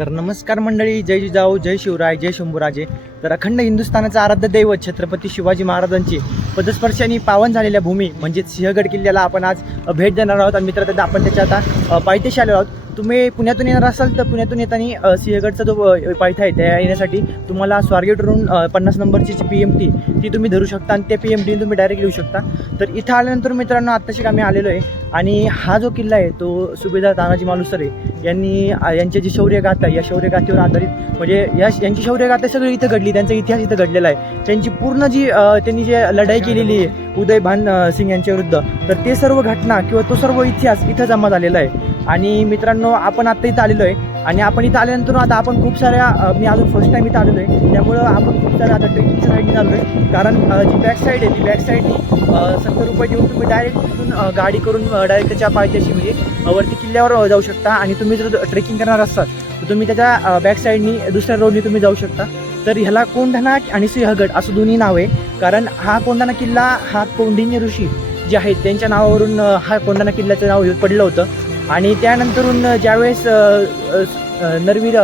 तर नमस्कार मंडळी जय जिजाऊ जय शिवराय जय शंभूराजे. तर अखंड हिंदुस्थानाचं आराध्य दैवत छत्रपती शिवाजी महाराजांची पदस्पर्शाने पावन झालेल्या भूमी म्हणजेच सिंहगड किल्ल्याला आपण आज भेट देणार आहोत. आणि मित्र आपण त्याच्या आता अ, पायथ्याशी आलेलो आहोत. तुम्ही पुण्यातून येणार असाल तर पुण्यातून येताना सिंहगडचा जो पायथा आहे त्या येण्यासाठी तुम्हाला स्वारगेटवरून पन्नास नंबरची जी पी एम टी ती तुम्ही धरू शकता आणि त्या पी एम टी तुम्ही डायरेक्ट येऊ शकता. तर इथं आल्यानंतर मित्रांनो आत्ताशी आम्ही आलेलो आहे आणि हा जो किल्ला आहे तो सुभेदार तानाजी मालुसरे यांनी अ, यांचे जी शौर्यगाथा आहे या शौर्यगाथेवर आधारित म्हणजे या यांची शौर्यगाथा सगळी इथं घडली त्यांचा इतिहास इथं घडलेला आहे. त्यांची पूर्ण जी त्यांनी जे लढाई केलेली आहे उदय भान सिंग यांच्या विरुद्ध तर ते सर्व घटना किंवा तो सर्व इतिहास इथं जमा झालेला आहे. आणि मित्रांनो आपण आता इथं आलेलो आहे. आणि आपण इथं आल्यानंतर आता आपण खूप साऱ्या मी अजून फर्स्ट टाइम इथं आलेलो आहे. त्यामुळं आपण खूप साऱ्या आता ट्रेकिंगच्या साईडने आलो आहे. कारण जी बॅक साईड आहे ती बॅक साईडनी सत्तर रुपये देऊन तुम्ही डायरेक्ट तिथून गाडी करून डायरेक्टच्या पायथ्याशी म्हणजे वरती किल्ल्यावर जाऊ शकता. आणि तुम्ही जर ट्रेकिंग करणार असाल तर तुम्ही त्याच्या बॅक साईडनी दुसऱ्या रोडनी तुम्ही जाऊ शकता. तर ह्याला कोंढाणा आणि सिंहगड असं दोन्ही नाव आहे. कारण हा कोंढाणा किल्ला हा कोंढिनी ऋषी जे आहेत त्यांच्या नावावरून हा कोंढाणा किल्ल्याचं नाव पडलं होतं. आणि त्यानंतरून ज्यावेळेस नरवीर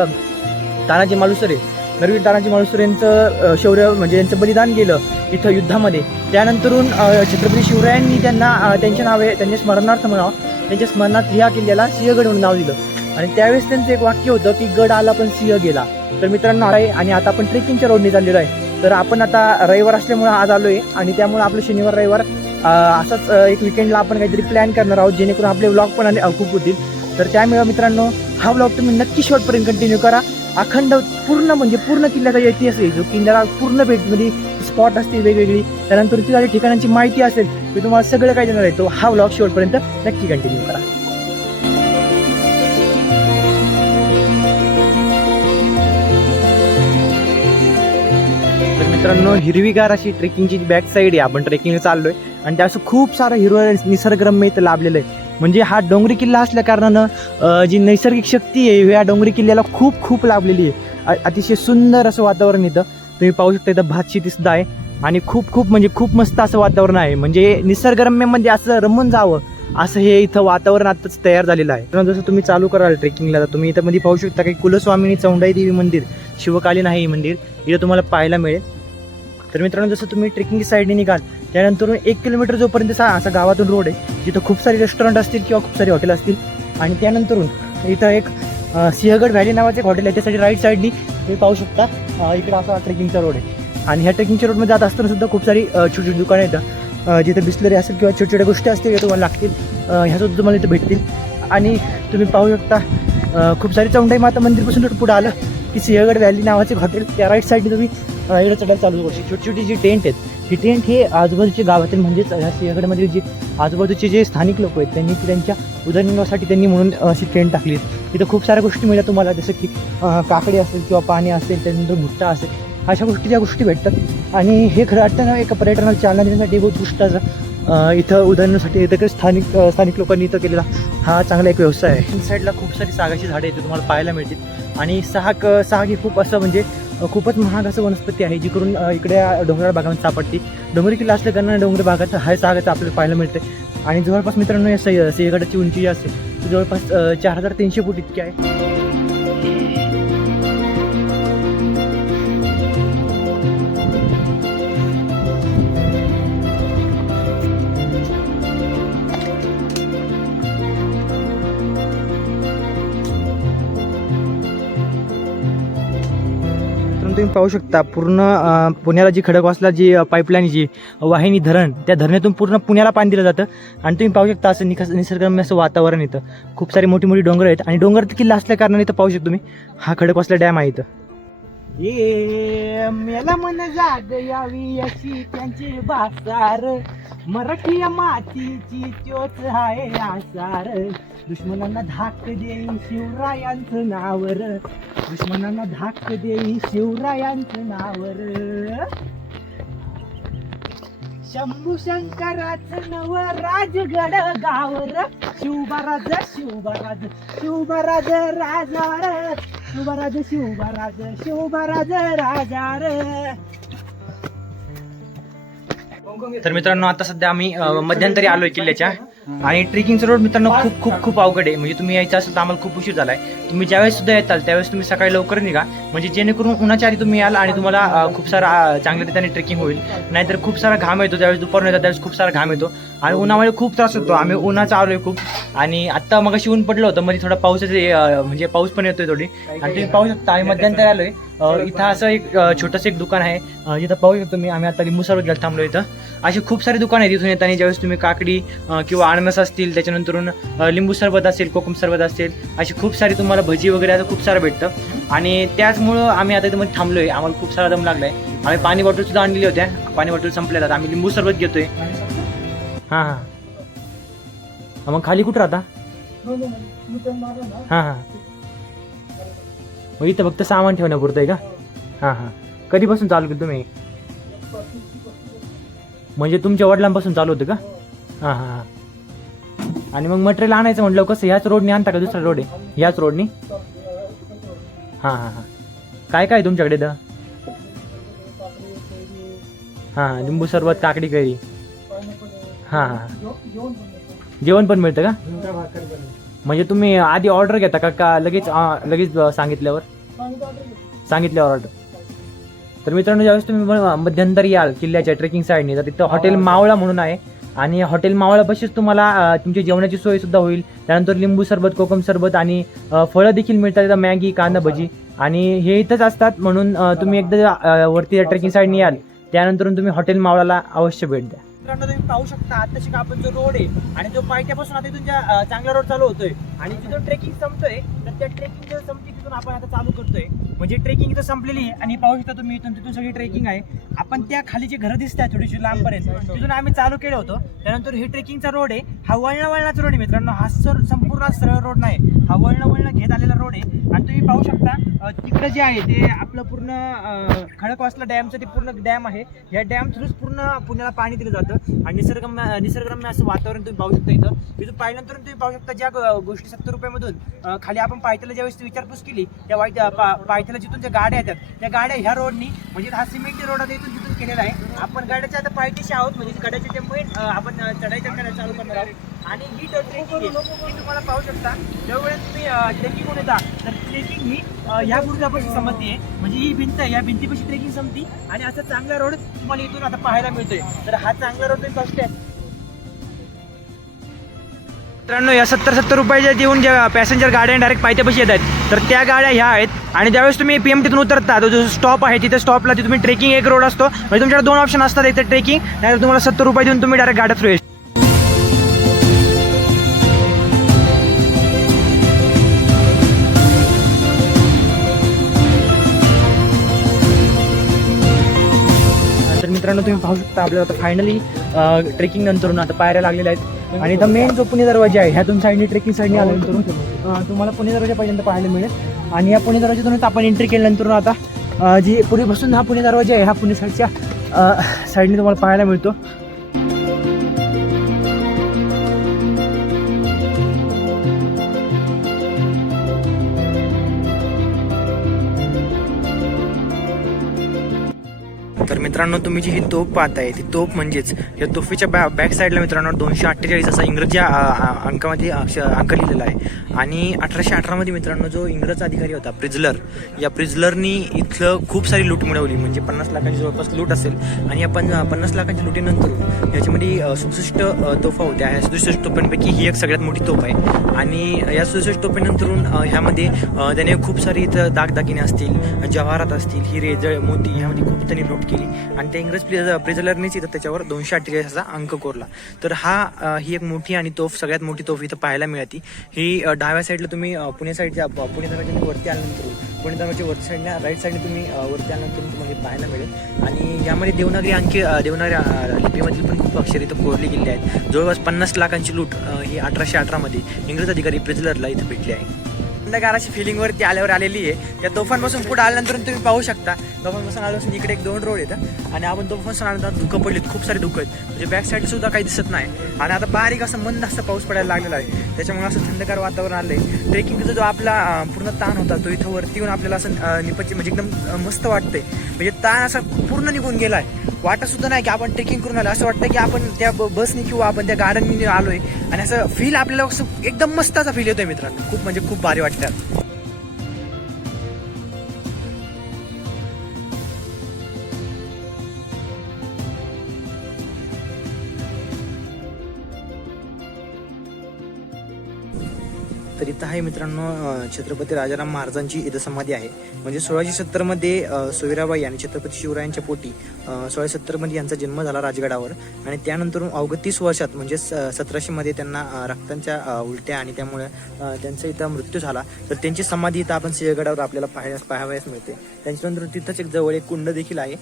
तानाजी मालुसरे नरवीर तानाजी मालुसरे यांचं शौर्य म्हणजे यांचं बलिदान गेलं इथं युद्धामध्ये. त्यानंतरून छत्रपती शिवरायांनी त्यांना त्यांच्या नावे त्यांच्या स्मरणार्थ म्हणावं त्यांच्या स्मरणात ह्या किल्ल्याला सिंहगड म्हणून नाव दिलं. आणि त्यावेळेस त्यांचं एक वाक्य होतं की गड आला पण सिंह गेला. तर मित्रांनो आहे आणि आता आपण ट्रेकिंगच्या रोडने चाललेलो आहे. तर आपण आता रविवार असल्यामुळे आज आलो आहे आणि त्यामुळे आपलं शनिवार रविवार असाच एक विकेंडला आपण काहीतरी प्लॅन करणार आहोत जेणेकरून आपले व्लॉग पण आणि- खूप होतील. तर त्यामुळे मित्रांनो हा व्लॉग तुम्ही नक्की शेवटपर्यंत कंटिन्यू करा. अखंड पूर्ण म्हणजे पूर्ण किल्ल्याचा इतिहास आहे जो किल्ल्याला पूर्ण भेटमध्ये स्पॉट असते वेगवेगळी. त्यानंतर तिथल्या ठिकाणांची माहिती असेल मी तुम्हाला सगळं काही देणार आहे तो हा व्लॉग शेवटपर्यंत नक्की कंटिन्यू करा. तर मित्रांनो हिरवीगार अशी ट्रेकिंगची बॅक साईड आहे. आपण ट्रेकिंग चाललोय. आणि त्याचं असं खूप सारं हिरो निसर्गरम्य इथं लाभलेलं आहे. म्हणजे हा डोंगरी किल्ला असल्या कारणानं जी नैसर्गिक शक्ती आहे या डोंगरी किल्ल्याला खूप खूप लाभलेली आहे. अतिशय सुंदर असं वातावरण इथं. तुम्ही पाहू शकता इथं भातशेती सुद्धा आहे. आणि खूप खूप म्हणजे खूप मस्त असं वातावरण आहे. म्हणजे निसर्गरम्यमध्ये असं रमून जावं असं हे इथं वातावरण आताच तयार झालेलं आहे. पण जसं तुम्ही चालू कराल ट्रेकिंगला तर तुम्ही इथं मध्ये पाहू शकता की कुलस्वामिनी चौंडाई देवी मंदिर शिवकालीन आहे हे मंदिर. इथं तुम्हाला पाहायला मिळेल. तर मित्रांनो जसं तुम्ही ट्रेकिंग साईडने निघाल त्यानंतर एक किलोमीटर जोपर्यंत असा असा गावातून रोड आहे जिथं खूप सारे रेस्टॉरंट असतील किंवा खूप सारे हॉटेल असतील. आणि त्यानंतरून इथं एक सिंहगड व्हॅली नावाचं एक हॉटेल आहे त्यासाठी राईट साईडनी तुम्ही पाहू शकता इकडं असा ट्रेकिंगचा रोड आहे. आणि ह्या ट्रेकिंगच्या रोडमध्ये जात असताना सुद्धा खूप सारी छोटी छोटी दुकानं येतात जिथं जिथे बिस्लरी असेल किंवा छोट्या छोट्या गोष्टी असतील तुम्हाला लागतील. ह्यासुद्धा तुम्हाला इथं भेटतील. आणि तुम्ही पाहू शकता खूप सारी चौंडाई माता मंदिरपासून पुढं पुढे आलं की सिंहगड व्हॅली नावाचे हॉटेल त्या राईट साईडने तुम्ही अं, चढायला चालू करू छोटी छोटी जी टेंट आहेत ही टेंट हे आजूबाजूच्या गावातील म्हणजेच ह्या सिंहगडमधील जे आजूबाजूचे जे स्थानिक लोक आहेत त्यांनी त्यांच्या उदरनिर्वाहासाठी त्यांनी म्हणून अशी टेंट टाकली आहेत. तिथं खूप साऱ्या गोष्टी मिळतात तुम्हाला जसं की काकडी असेल किंवा पाणी असेल त्यानंतर भुट्टा असेल अशा गोष्टी ज्या गोष्टी भेटतात. आणि हे खरं वाटतं ना एका पर्यटनाला चालना देण्यासाठी बहुत उत्कृष्टाचा इथं उदाहरणासाठी इथं काही स्थानिक स्थानिक लोकांनी इथं केलेला हा चांगला एक व्यवसाय आहे. साईडला खूप सारी सागाची झाडे इथे तुम्हाला पाहायला मिळतील. आणि साग साग ही खूप असं म्हणजे खूपच महाग असं वनस्पती आहे जी करून इकडे डोंगराळ भागामध्ये सापडते. डोंगरी किल्ला असल्या कारणाने डोंगरी भागात हाय सागाचं आपल्याला पाहायला मिळते. आणि जवळपास मित्रांनो या सह्य सिंहगडाची उंची जी असते जवळपास चार हजार तीनशे फूट इतकी आहे. तुम्ही पाहू शकता पूर्ण पुण्याला जी खडकवासला जी पाईपलाईन जी वाहिनी धरण त्या धरणातून पूर्ण पुण्याला पाणी दिलं जातं. आणि तुम्ही पाहू शकता असं निकस निसर्गरम्य असं वातावरण येतं खूप सारी मोठी मोठी डोंगर आहेत. आणि डोंगर किल्ला असल्या कारणाने इथं पाहू शकता तुम्ही. हा खडकवासला डॅम आहे इथं. ये मेला मन जाग यावी अशी त्यांची बासार मराठी मातीची त्योच आहे आसार. दुश्मनांना धाक देई शिवरायांचं नावर. दुश्मनांना धाक देई शिवरायांचं नावर. शंभू शंकराचं नव राजगड गावर. शिवबराज शिवबराज शिवबराज राजार. शिवबराज शिवबराज शिवबराज राजार. तर मित्रांनो आता सध्या आम्ही मध्यंतरी आलोय किल्ल्याच्या. आणि ट्रेकिंगचा रोड मित्रांनो खूप खूप खूप अवघड आहे. म्हणजे तुम्ही यायचं असेल तर आम्हाला खूप उशीर झालाय. तुम्ही ज्यावेळेस सुद्धा येताल त्यावेळेस तुम्ही सकाळी लवकर निघा. म्हणजे जेणेकरून उन्हाच्या आधी तुम्ही याल आणि तुम्हाला खूप सारा चांगल्या ठिकाणी ट्रेकिंग होईल. नाहीतर खूप सारा घाम येतो ज्यावेळेस दुपारून येतात त्यावेळेस खूप सारा घाम येतो. आणि उन्हामुळे खूप त्रास होतो. आम्ही उन्हाचा आलोय खूप. आणि आता मग ऊन पडलं होतं मध्ये थोडा पावसाचे म्हणजे पाऊस पण येतोय थोडी. आणि तुम्ही पाहू शकता आम्ही मध्यंतर आलोय. इथं असं एक छोटंसं एक दुकान आहे. जिथं पाहू शकतो मी आम्ही आता लिंबू सरबत घ्यायला थांबलो इथं. अशी खूप सारी दुकान आहेत इथून येताना. ज्यावेळेस तुम्ही काकडी किंवा अननस असतील त्याच्यानंतरून लिंबू सरबत असेल कोकम सरबत असेल अशी खूप सारी तुम्हाला भजी वगैरे असं खूप सारं भेटतं. आणि त्याचमुळं आम्ही आता इथं मध्ये थांबलोय. आम्हाला खूप सारा दम लागलाय. आम्ही पाणी बॉटल सुद्धा आणलेली होत्या. पाणी बॉटल संपल्या आता आम्ही लिंबू सरबत घेतोय. हां हां. मग खाली कुठं राहता? हां हां. मग इथं फक्त सामान ठेवण्यापुरतं आहे का? हां हां. कधीपासून चालू केलं तुम्ही? म्हणजे तुमच्या वडिलांपासून चालू होतं का? हां हां हां. आणि मग मटेरियल आणायचं म्हटलं कसं ह्याच रोडने आणता का दुसरा रोड आहे? ह्याच रोडनी हां हां हां. काय काय आहे तुमच्याकडे तर हां हां. लिंबू सरबत काकडी कैरी. हां हां जेवण पण मिळतं का? म्हणजे तुम्ही आधी ऑर्डर घेता का? का लगेच अं, लगेच अं, सांगितल्यावर? सांगितल्यावर ऑर्डर तर मित्रांनो ज्यावेळेस तुम्ही म- मध्यंतरी याल किल्ल्याच्या ट्रेकिंग साईडने तर तिथं हॉटेल मावळा म्हणून आहे. आणि हॉटेल मावळा बशीच तुम्हाला अं, तुमची जेवणाची सोय सुद्धा होईल. त्यानंतर लिंबू सरबत कोकम सरबत आणि अं, फळं देखील मिळतात. तिथं मॅगी कांदा भजी. आणि हे इथंच असतात म्हणून अं, तुम्ही एकदा अं, वरती ट्रेकिंग साईडने याल. त्यानंतर तुम्ही हॉटेल मावळाला अवश्य भेट द्या. मित्रांनो तुम्ही पाहू शकता आताशी का आपण जो रोड आहे आणि जो पायथ्यापासून आता इथून ज्या, चांगला रोड चालू होतोय आणि जिथून ट्रेकिंग संपतोय तर त्या ट्रेकिंगच्या संपती तिथून आपण आता चालू करतोय. म्हणजे ट्रेकिंग इथं संपलेली आहे आणि पाहू शकता तुम्ही इथून तिथून सगळी ट्रेकिंग आहे. आपण त्या खाली जे घरं दिसत आहे थोडीशी लांबपर्यंत तिथून आम्ही चालू केलं होतं. त्यानंतर हे ट्रेकिंगचा रोड आहे. हा वळणा वळणाचा रोड आहे मित्रांनो. हा सर संपूर्ण सरळ रोड नाही. हा वळणा वळणं घेत आलेला रोड आहे. आणि तुम्ही पाहू शकता तिकडं जे आहे ते आपलं पूर्ण खडकवासला डॅमचं ते पूर्ण डॅम आहे. या डॅम थ्रूच पूर्ण पुण्याला पाणी दिलं जातं. आणि निसर्गम्य निसर्गरम्य असं वातावरण तुम्ही पाहू शकता इथं. इथं पाहिल्यानंतर तुम्ही पाहू शकता ज्या गोष्टी सत्तर रुपयामधून खाली आपण पायथ्याला ज्यावेळेस विचारपूस केली त्या वाईट पा- पायथ्याला जिथून ज्या गाड्या येतात त्या गाड्या ह्या रोडनी म्हणजे हा सिमेंट रोड आता इथून तिथून केलेला आहे. आपण गाड्याच्या आता पायथ्याशी आहोत म्हणजे गाड्याच्या जे मेन आपण अं, चढायच्या चालू करणार आहोत. आणि ही ट्रेकिंग आहे ही तुम्हाला पाहू शकता ज्यावेळेस तुम्ही ट्रेकिंग होऊन येता तर ट्रेकिंग ही अं, ह्या गुरुजापाशी संमती आहे. म्हणजे ही भिंत आहे या भिंतीपाशी ट्रेकिंग संपती आणि असा चांगला रोड तुम्हाला इथून आता पाहायला मिळतोय. तर हा चांगला रोड कष्ट आहे मित्रांनो या सत्तर सत्तर रुपयाच्या देऊन ज्या पॅसेंजर गाड्या डायरेक्ट पायथ्यापाशी येत आहेत. तर त्या गाड्या ह्या आहेत. आणि ज्यावेळेस तुम्ही पी एम टीतून उतरता तो जो स्टॉप आहे तिथे स्टॉपला तिथे तुम्ही ट्रेकिंग एक रोड असतो. म्हणजे तुमच्याकडे दोन ऑप्शन असतात एक तर ट्रेकिंग नाही तुम्हाला सत्तर रुपये देऊन तुम्ही डायरेक्ट गाड्या थ्रू मित्रांनो तुम्ही पाहू शकता आपल्याला आता फायनली ट्रेकिंग नंतरून आता पायऱ्या लागलेल्या आहेत. आणि इथं मेन जो पुणे दरवाजा आहे ह्या ह्यातून साईडने ट्रेकिंग साईडने आल्यानंतर तुम्हाला पुणे दरवाजापर्यंत पाहायला मिळेल. आणि या पुणे दरवाजातून आपण एंट्री केल्यानंतर आता अं, जी पूर्वीपासून हा पुणे दरवाजा आहे हा पुणे साईडच्या साईडने तुम्हाला पाहायला मिळतो. तर मित्रांनो तुम्ही जी ही तोफ पाहताय ती तोफ म्हणजेच या तोफीच्या बॅ बॅक साईडला मित्रांनो दोनशे अठ्ठेचाळीस असा इंग्रजी अंकामध्ये अक्ष- अंक लिहिलेला आहे. आणि अठराशे अठरामध्ये मित्रांनो जो इंग्रज अधिकारी होता प्रिझलर या प्रिझलरनी इथलं खूप सारी लूट मिळवली. म्हणजे पन्नास लाखाची जवळपास लूट असेल आणि या पन्ना पन्नास लाखाच्या लुटीनंतर याच्यामध्ये सुसृष्ट तोफा होत्या. ह्या सदुसष्ट तोफांपैकी ही एक सगळ्यात मोठी तोफ आहे. आणि या सदुसष्ट तोफेनंतरून ह्यामध्ये त्याने खूप सारी इथं दागदागिने असतील जवाहरात असतील हिरे जळ मोती ह्यामध्ये खूप त्यांनी लूट केली. आणि त्या इंग्रज प्रिज प्रिझलरनेच इथं त्याच्यावर दोनशे अठ्ठेचाळीस असा अंक कोरला. तर हा ही एक मोठी आणि तोफ सगळ्यात मोठी तोफ इथं पाहायला मिळते ही डाव्या साईडला तुम्ही पुणे साईडच्या पुणे दरवाजाने वरती आल्यानंतर पुणे दरवाजाच्या वरती साईडला राईट साईडने तुम्ही वरती आल्यानंतर तुम्हाला पाहायला मिळेल. आणि यामध्ये देवनागरी अंकी देवनागरी लिपीमधील पण खूप अक्षर इथं कोरली गेली आहेत. जवळपास पन्नास लाखांची लूट ही अठराशे अठरामध्ये इंग्रज अधिकारी प्रिझलरला इथं भेटली आहे. थंडगार अशी आल्यावर आलेली आहे. त्या तोफांपासून पुढे आल्यानंतर तुम्ही पाहू शकता. तोफांपासून आल्यापासून इकडे एक दोन रोड येतात. आणि आपण तोफांपासून आल्यानंतर धुकं पडलीत. खूप सारे धुकं आहेत. म्हणजे बॅक साईड सुद्धा काही दिसत नाही. आणि आता बारीक असं मंद असं पाऊस पडायला लागलेला आहे. त्याच्यामुळे असं थंडगार वातावरण आलं आहे ट्रेकिंगचा जो आपला पूर्ण ताण होता तो इथं वरती येऊन आपल्याला असं अं, म्हणजे एकदम मस्त वाटते म्हणजे ताण असा पूर्ण निघून गेलाय. वाटत सुद्धा नाही की आपण ट्रेकिंग करून आलो. असं वाटतं की आपण त्या ब- किंवा आपण त्या गार्डननी आलोय. आणि असं फील आपल्याला असं एकदम मस्त असा फील येतोय मित्रांनो. खूप म्हणजे खूप भारी वाटतं तर आहे मित्रांनो छत्रपती राजाराम महाराजांची इथं समाधी आहे. म्हणजे सोळाशे सत्तरमध्ये अं, सोयराबाई आणि छत्रपती शिवरायांच्या पोटी सोळाशे सत्तरमध्ये यांचा जन्म झाला राजगडावर. आणि त्यानंतर अवगतीस वर्षात म्हणजे सतराशे मध्ये त्यांना रक्तांच्या उलट्या आणि त्यामुळे त्यांचा इथं मृत्यू झाला. तर त्यांची समाधी इथं आपण सिंहगडावर आपल्याला पाहायला पाहावयास मिळते. त्यांच्यानंतर तिथंच एक जवळ एक कुंड देखील आहे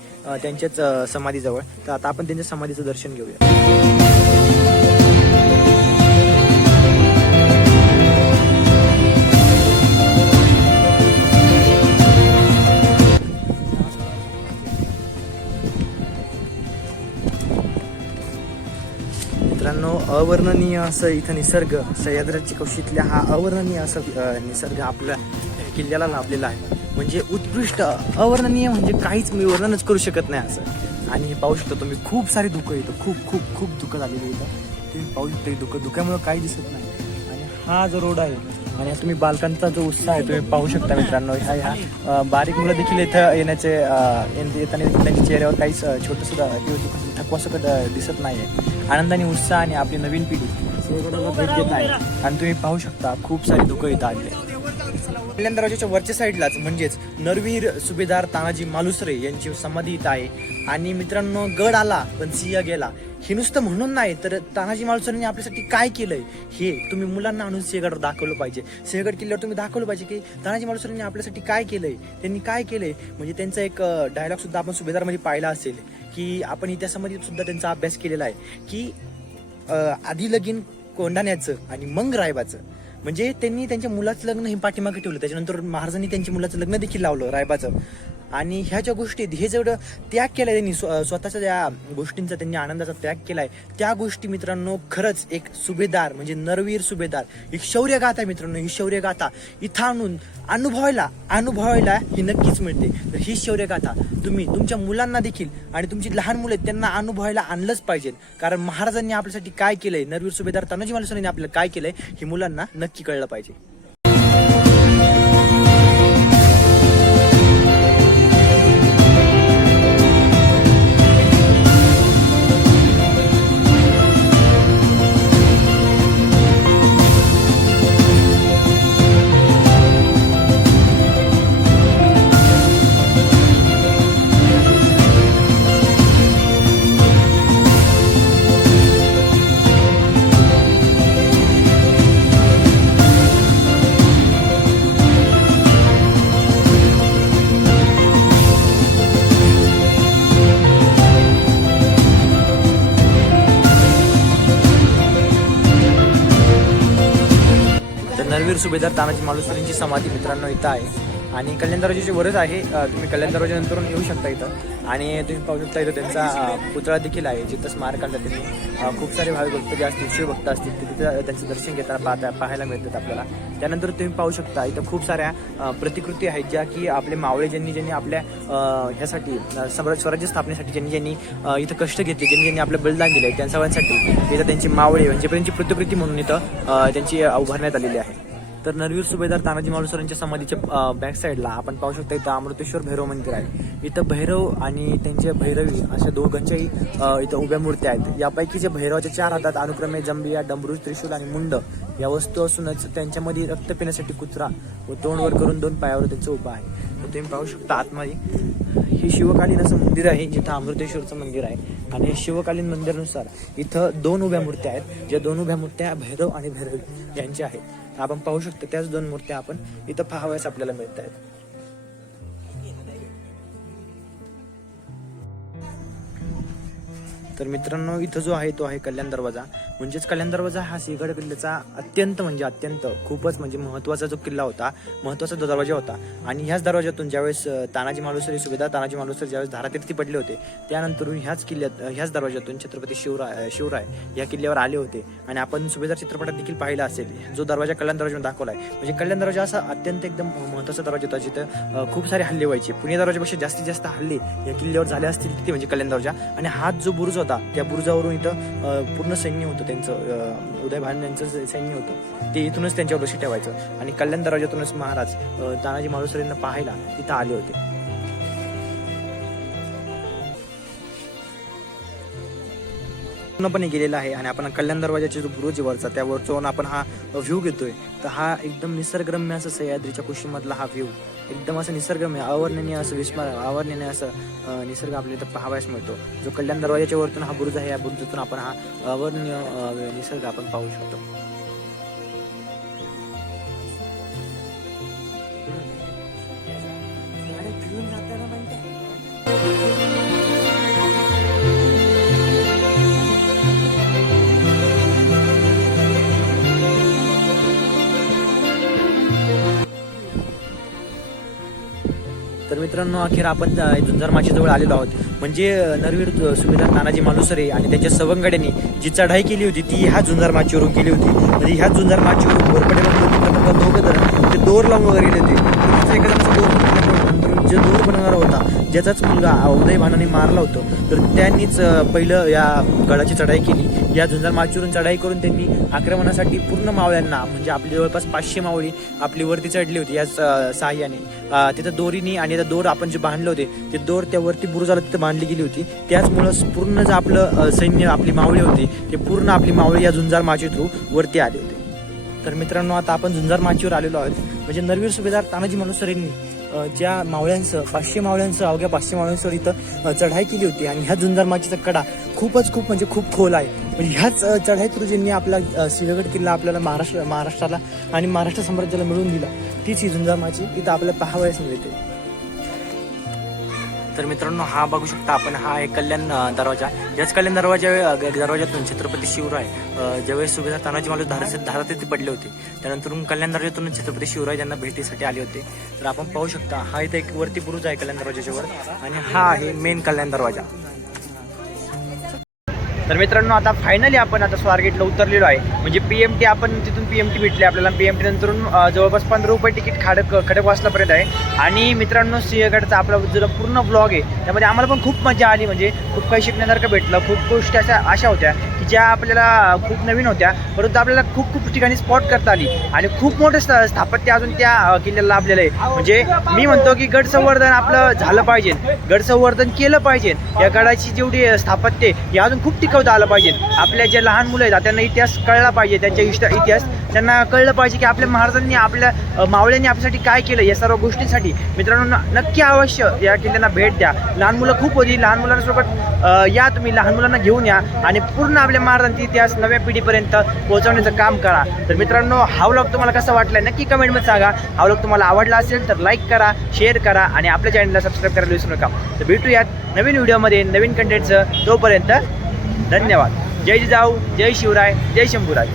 त्यांच्याच समाधीजवळ. तर आता आपण त्यांच्या समाधीचं दर्शन घेऊया. मित्रांनो अवर्णनीय असं इथं निसर्ग सह्याद्राची कौशीतल्या हा अवर्णनीय असं निसर्ग आपल्या किल्ल्याला लाभलेला आहे. म्हणजे उत्कृष्ट अवर्णनीय म्हणजे काहीच मी वर्णनच करू शकत नाही असं. आणि हे पाहू शकता तुम्ही खूप सारे दुःख येतं खूप खूप खूप दुःख झालेली इथं. तुम्ही पाहू शकता हे दुःख काही दिसत नाही. आणि हा जो रोड आहे आणि तुम्ही बालकांचा जो उत्साह आहे तुम्ही पाहू शकता मित्रांनो. ह्या ह्या बारीक मुलं देखील इथं येण्याचे येताना त्यांच्या चेहऱ्यावर काहीच छोटंसुद्धा सुद्धा दिसत नाही आहे आनंदाने उत्साह आणि आपली नवीन पिढी. भेट देत आहे. आणि तुम्ही पाहू शकता खूप सारी दुःख इथं आले कल्याणराजाच्या वरच्या साईडलाच म्हणजेच नरवीर सुभेदार तानाजी मालुसरे यांची समाधी इथं आहे. आणि मित्रांनो गड आला पण सिंह गेला. हे नुसतं म्हणून नाही तर तानाजी मालुसरेंनी आपल्यासाठी काय केलंय? हे तुम्ही मुलांना आणून सिंहगड दाखवलं पाहिजे. सिंहगड किल्ल्यावर तुम्ही दाखवलं पाहिजे की तानाजी मालुसरेंनी आपल्यासाठी काय केलंय? त्यांनी काय केलंय? म्हणजे त्यांचा एक डायलॉग सुद्धा आपण सुभेदारमध्ये पाहिला असेल की आपण इतिहासामध्ये सुद्धा त्यांचा अभ्यास केलेला आहे की आधी लगीन कोंढाण्याचं आणि मग रायबाचं. म्हणजे त्यांनी त्यांच्या मुलाचं लग्न हे पाठीमागे ठेवलं. त्याच्यानंतर महाराजांनी त्यांच्या मुलाचं लग्न देखील लावलं रायबाचं. आणि ह्या ज्या गोष्टी हे जेवढं त्याग केलाय त्यांनी स्व- स्वतःच्या ज्या गोष्टींचा त्यांनी आनंदाचा त्याग केलाय त्या गोष्टी मित्रांनो खरंच एक सुभेदार म्हणजे नरवीर सुभेदार. ही शौर्य गाथा आहे मित्रांनो ही शौर्य गाथा. इथं आणून अनुभवायला अनुभवायला ही नक्कीच मिळते. तर ही शौर्य गाथा तुम्ही तुमच्या मुलांना देखील आणि तुमची लहान मुलं त्यांना अनुभवायला आणलंच पाहिजे. कारण महाराजांनी आपल्यासाठी काय केलंय नरवीर सुभेदार तानाजी मालुसरेंनी आपल्याला काय केलंय हे मुलांना नक्की कळलं पाहिजे. नरवीर सुभेदार तानाजी मालुसरींची समाधी मित्रांनो इथं आहे. आणि कल्याण दरवाजाची वरच आहे. तुम्ही कल्याण दरवाजानंतर येऊ शकता इथं. आणि तुम्ही पाहू शकता इथं त्यांचा पुतळा देखील आहे. जिथं स्मारकाला त्यांनी. खूप सारे भाविक भक्त जे असतील शिवभक्त असतील ते तिथं त्यांचं दर्शन घेताना पाहता पाहायला मिळतात आपल्याला. त्यानंतर तुम्ही पाहू शकता इथं खूप साऱ्या प्रतिकृती आहेत ज्या की आपले मावळे ज्यांनी ज्यांनी आपल्या ह्यासाठी अं, स्वराज्य स्थापनेसाठी ज्यांनी ज्यांनी इथं कष्ट घेतले ज्यांनी ज्यांनी आपलं बलिदान दिले त्या सगळ्यांसाठी इथं त्यांची मावळे म्हणजे त्यांची प्रतिकृती म्हणून इथं त्यांची उभारण्यात आलेली आहे. तर नरवीर सुभेदार तानाजी मालुसरांच्या समाधीच्या बॅक साईडला आपण पाहू शकता इथं अमृतेश्वर भैरव मंदिर आहे. इथं भैरव आणि त्यांचे भैरवी अशा दोघांच्याही इथं उभ्या मूर्त्या आहेत. यापैकी जे भैरवाच्या चार हातात अनुक्रमे जंबिया डमरू त्रिशूल आणि मुंड या वस्तू असूनच त्यांच्यामध्ये रक्त पिण्यासाठी कुत्रा व तोंडवर करून दोन पायावर त्यांचं उभा आहे. तुम्ही पाहू शकता आतमध्ये. हे शिवकालीन असं मंदिर आहे जिथं अमृतेश्वरचं मंदिर आहे. आणि शिवकालीन मंदिरानुसार इथं दोन उभ्या मूर्त्या आहेत ज्या दोन उभ्या मूर्त्या भैरव आणि भैरवी यांच्या आहेत. आपण पाहू शकतो त्याच दोन मूर्त्या आपण इथं पाहावयास आपल्याला मिळत आहेत तर मित्रांनो इथं जो आहे तो आहे कल्याण दरवाजा. म्हणजेच कल्याण दरवाजा हा सिंहगड किल्ल्याचा अत्यंत म्हणजे अत्यंत खूपच म्हणजे महत्त्वाचा जो किल्ला होता महत्त्वाचा जो दरवाजा होता. आणि ह्याच दरवाजातून ज्यावेळेस तानाजी मालुसरे सुभेदार तानाजी मालुसरे ज्यावेळेस धारातीर्थी पडले होते त्यानंतर ह्याच किल्ल्यात ह्याच दरवाजातून छत्रपती शिवराय शिवराय या किल्ल्यावर आले होते. आणि आपण सुभेदार चित्रपटात देखील पाहिला असेल जो दरवाजा कल्याण दरवाजा दाखवलाय. म्हणजे कल्याण दरवाजा असा अत्यंत एकदम महत्त्वाचा दरवाजा होता जिथं खूप सारे हल्ले व्हायचे. पुणे दरवाजापेक्षा जास्तीत जास्त हल्ले या किल्ल्यावर झाले असतील ते म्हणजे कल्याण दरवाजा. आणि हा जो बुरुज होता. त्या बुरुजावरून इथं पूर्ण सैन्य होतं त्यांचं उदय भान यांचं सैन्य होतं. ते इथूनच त्यांच्यावर लक्ष ठेवायचं. आणि कल्याण दरवाजातूनच महाराज तानाजी मालुसरेंना पाहायला इथं आले होते. पूर्णपणे गेलेला आहे आणि आपण कल्याण दरवाजाच्या जो बुरुजीवरचा त्यावर जाऊन आपण हा व्ह्यू घेतोय. तर हा एकदम निसर्गरम्य असं सह्याद्रीच्या कुशीमधला हा व्ह्यू एकदम असं निसर्गरम्य आवर्णनीय असं विस्मर आवर्णनीय असं निसर्ग आपल्या इथं पाहावयास मिळतो. जो कल्याण दरवाजाच्या वरतून हा बुरुज आहे या बुरुजातून आपण हा अवर्णनीय निसर्ग आपण पाहू शकतो. मित्रांनो अखेर आपण अ, झुंजार आलेलो आहोत. म्हणजे नरवीर सुभेदार नानाजी मालुसरे आणि त्यांच्या सवंगड्यांनी जी चढाई केली होती ती ह्या झुंजारमाचीवरून केली होती. म्हणजे ह्या झुंजार माचीवरून घोरपडे दोघं जण ते दोर लावून वगैरे गेले होते. तर दोर जो दोर बनवणारा होता ज्याचाच मुलगा उदय भानाने मारला होतो तर त्यांनीच पहिलं या गडाची चढाई केली. या झुंजार माचीवरून चढाई करून त्यांनी आक्रमणासाठी पूर्ण मावळ्यांना म्हणजे आपली जवळपास पाचशे मावळी आपली वरती चढली होती या सहाय्याने तिथं दोरीनी आणि त्या दोर आपण जे बांधले होते ते दोर त्या वरती बुरुजाला तिथं बांधली गेली होती. त्याचमुळं पूर्ण जे आपलं सैन्य आपली मावळी होती ते पूर्ण आपली मावळी या झुंजार माची थ्रू वरती आले होते. तर मित्रांनो आता आपण झुंजार माचीवर आलेलो आहोत. म्हणजे नरवीर सुभेदार तानाजी मालुसरेंनी ज्या मावळ्यांसह पाचशे मावळ्यांसह अवघ्या पाचशे मावळ्यांसह इथं चढाई केली होती. आणि ह्या झुंजारमाचीचा कडा खूपच खूप म्हणजे खूप खोल आहे. म्हणजे ह्याच चढाईत चढाई थ्रू ज्यांनी आपला सिंहगड किल्ला आपल्याला महाराष्ट्र महाराष्ट्राला आणि महाराष्ट्र साम्राज्याला मिळवून दिला. तीच ही झुंजारमाची इथं आपल्याला पाहावयास मिळते. तर मित्रांनो हा बघू शकता आपण हा आहे कल्याण दरवाजा. याच कल्याण दरवाजा अ, दरवाजातून छत्रपती शिवराय ज्यावेळेस सुभेदार तानाजी मालू धारा येथे पडले होते त्यानंतर कल्याण दरवाजातून छत्रपती शिवराय यांना भेटीसाठी आले होते. तर आपण पाहू शकता हा इथे एक वरती बुरुज आहे कल्याण दरवाजाच्या वर आणि हा आहे मेन कल्याण दरवाजा. तर मित्रांनो आता फायनली आपण आता स्वारगेटला उतरलेलो आहे. म्हणजे पी एम टी आपण तिथून पी एम टी भेटली. आपल्याला पीएमटी नंतरून अं, जवळपास पंधरा रुपये तिकीट खाडक खडकवासलापर्यंत आहे. आणि मित्रांनो सिंहगडचा आपला जो पूर्ण ब्लॉग आहे त्यामध्ये आम्हाला पण खूप मजा आली. म्हणजे खूप काही शिकण्यासारखं भेटलं. खूप गोष्टी अशा अशा होत्या की ज्या आपल्याला खूप नवीन होत्या. परंतु आपल्याला खूप खूप ठिकाणी स्पॉट करता आली. आणि खूप मोठं स्थापत्य अजून त्या किल्ल्याला लाभलेलं आहे. म्हणजे मी म्हणतो की गड संवर्धन आपलं झालं पाहिजे. गड संवर्धन केलं पाहिजे. या गडाची जेवढी स्थापत्य आहे, हे अजून खूप ठिकाणी शिकवता आलं पाहिजे. आपल्या जे लहान मुलं आहेत त्यांना इतिहास कळला पाहिजे त्यांच्या इष्ट इतिहास. त्यांना कळलं पाहिजे की आपल्या महाराजांनी आपल्या मावळ्यांनी आपल्यासाठी काय केलं या सर्व गोष्टींसाठी. मित्रांनो नक्की अवश्य या किल्ल्यांना भेट द्या. लहान मुलं खूप होती. लहान मुलांसोबत या तुम्ही लहान मुलांना घेऊन या आणि पूर्ण आपल्या महाराजांचा इतिहास नव्या पिढीपर्यंत पोहोचवण्याचं काम करा. तर मित्रांनो हा व्लॉग तुम्हाला कसा वाटला नक्की कमेंटमध्ये सांगा. हा व्लॉग तुम्हाला आवडला असेल तर लाईक करा शेअर करा आणि आपल्या चॅनलला सबस्क्राईब करायला विसरू नका. तर भेटूयात नवीन व्हिडिओमध्ये नवीन कंटेंटचं तोपर्यंत धन्यवाद. जय जिजाऊ जय शिवराय जय शंभूराय.